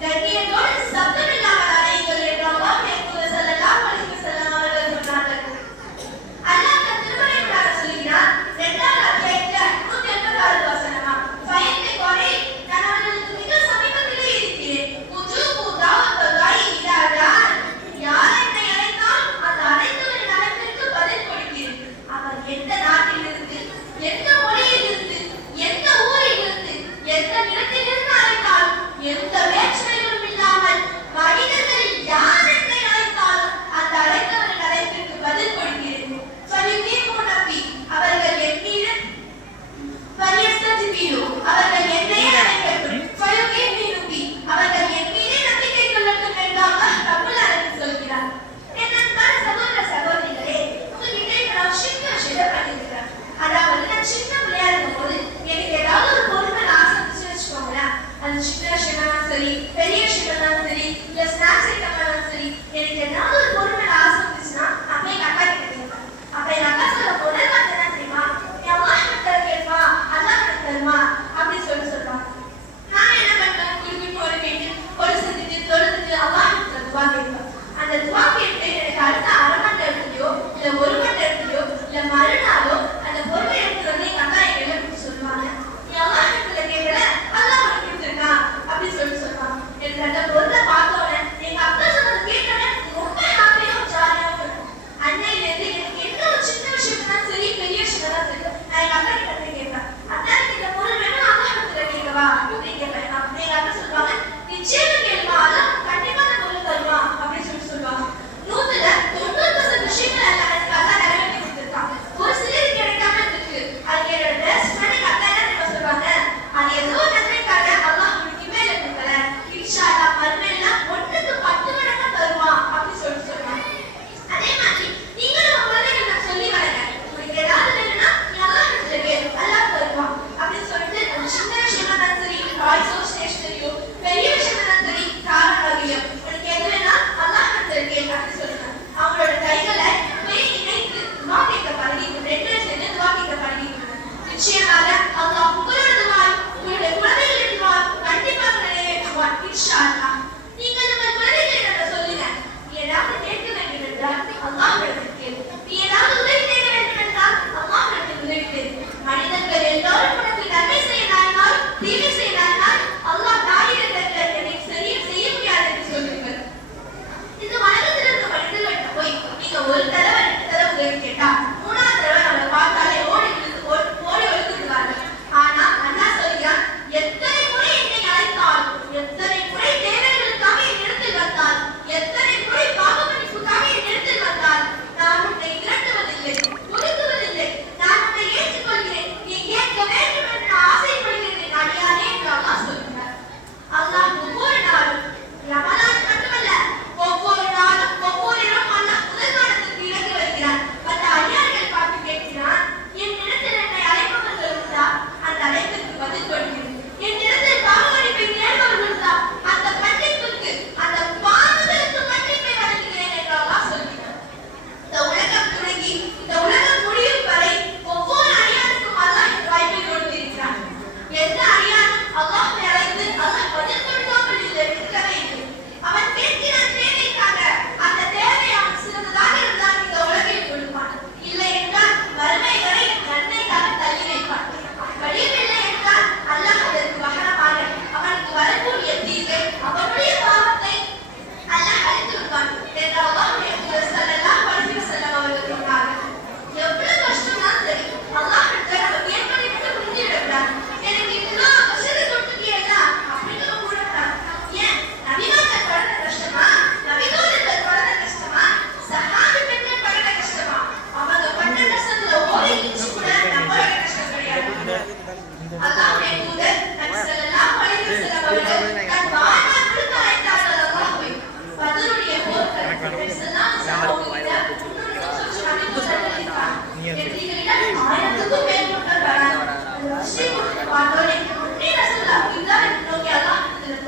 கண்ணிய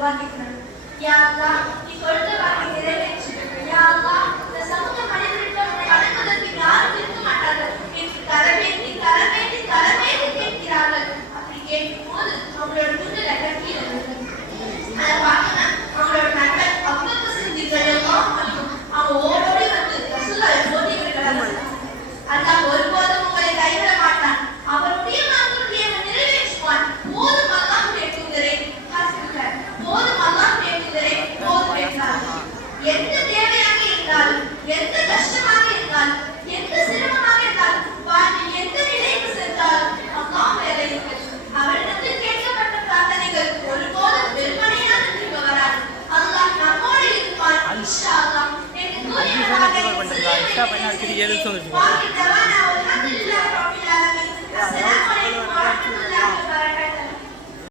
துவா கேட்கிறேன். யா அல்லாஹ், நீ கொடுத்த வாக்கை நிறைவேற்று. யா அல்லாஹ், இந்த சமூக மனிதர்களிடம் உன்னை வணங்குவதற்கு யாரும் இருக்க மாட்டார்கள் என்று தலைமையை கேட்கிறார்கள். அப்படி கேட்கும் போது அவங்களோட முன்னில கட்டியில் அதை பார்க்கணும். அவங்களோட நண்பர் அவ்வளவு சிந்திகளும் அவங்க ஓடோடி வந்து ரசூலுல்லாஹி போட்டி விடுகிறார்கள். அல்லாஹ் ஒருபோதும் உங்களை கைவிட மாட்டான். அவருடைய வாக்குறுதியை நிறைவேற்றுவான். போதும் அல்லாஹ்வுடைய தூதரே, போதும் அல்லாஹ்வுடைய தூதரே, போதும் என்றார். எந்த தேவையாக இருந்தாலும், எந்த கஷ்டமாக இருந்தாலும், எந்த சிரமமாக இருந்தாலும், வாழ்வில் எந்த நிலைக்கு சென்றாலும் அல்லாஹ் வேலைக்கு அவரிடத்தில் கேட்கப்பட்ட பிரார்த்தனைகள் ஒருபோதும் வெறுமனையாக திரும்ப வராது. அல்லாஹ் நம்மோடு இருப்பான் இன்ஷா அல்லாஹ் என்று கூறியவராக அஸ்ஸலாமு அலைக்கும் வரஹ்மத்துல்லாஹி